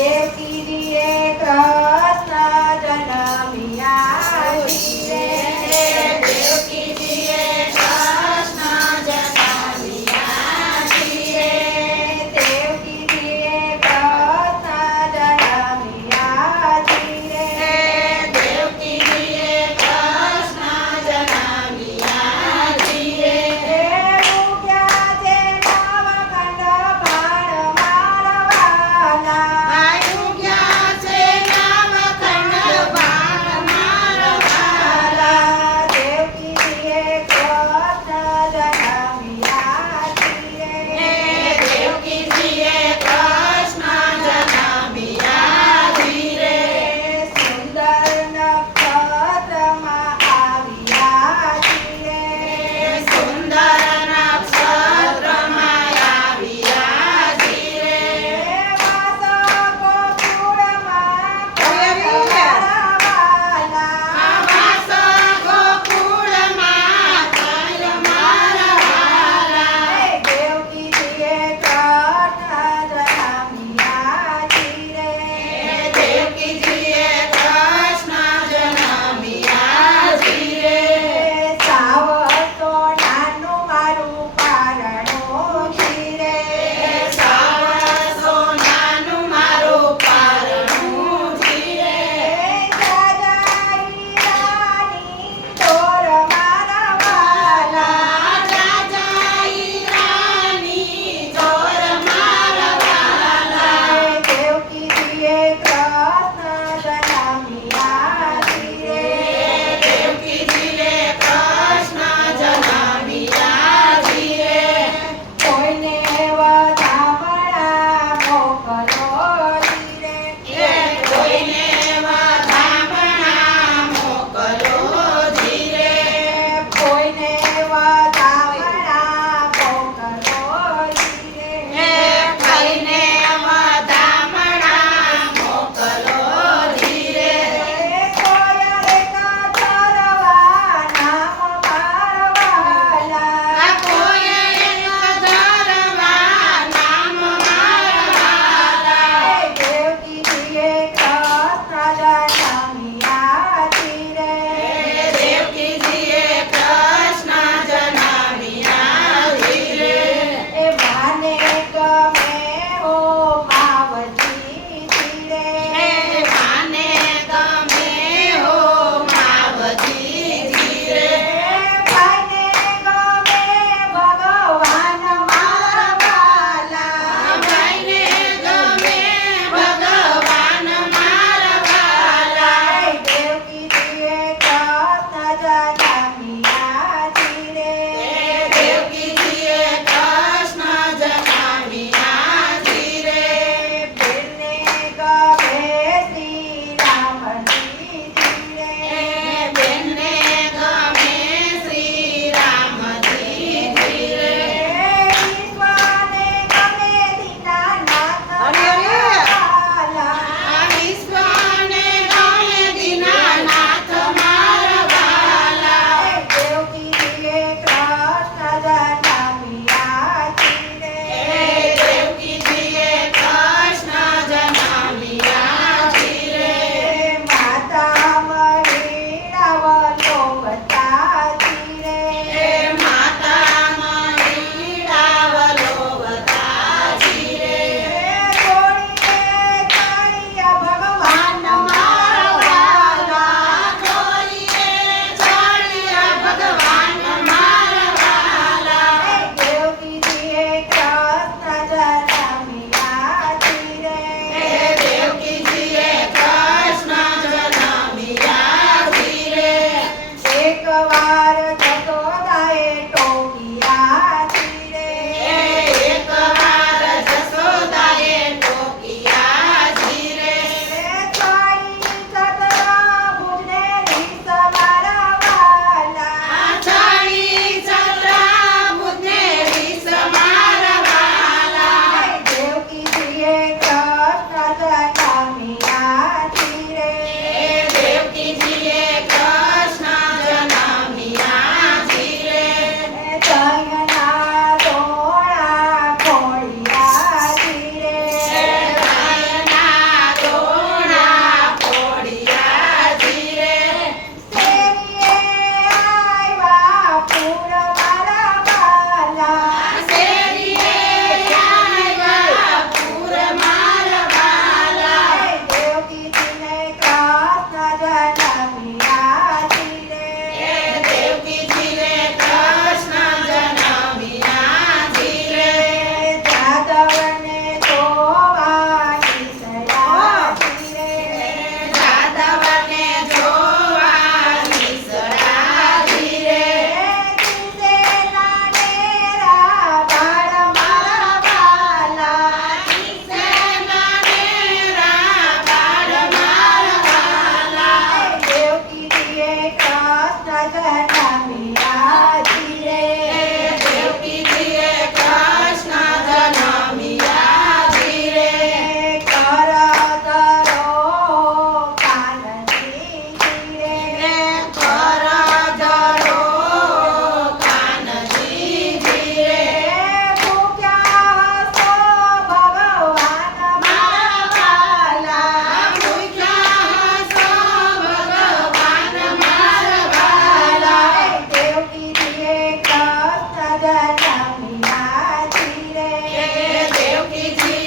F E D के जी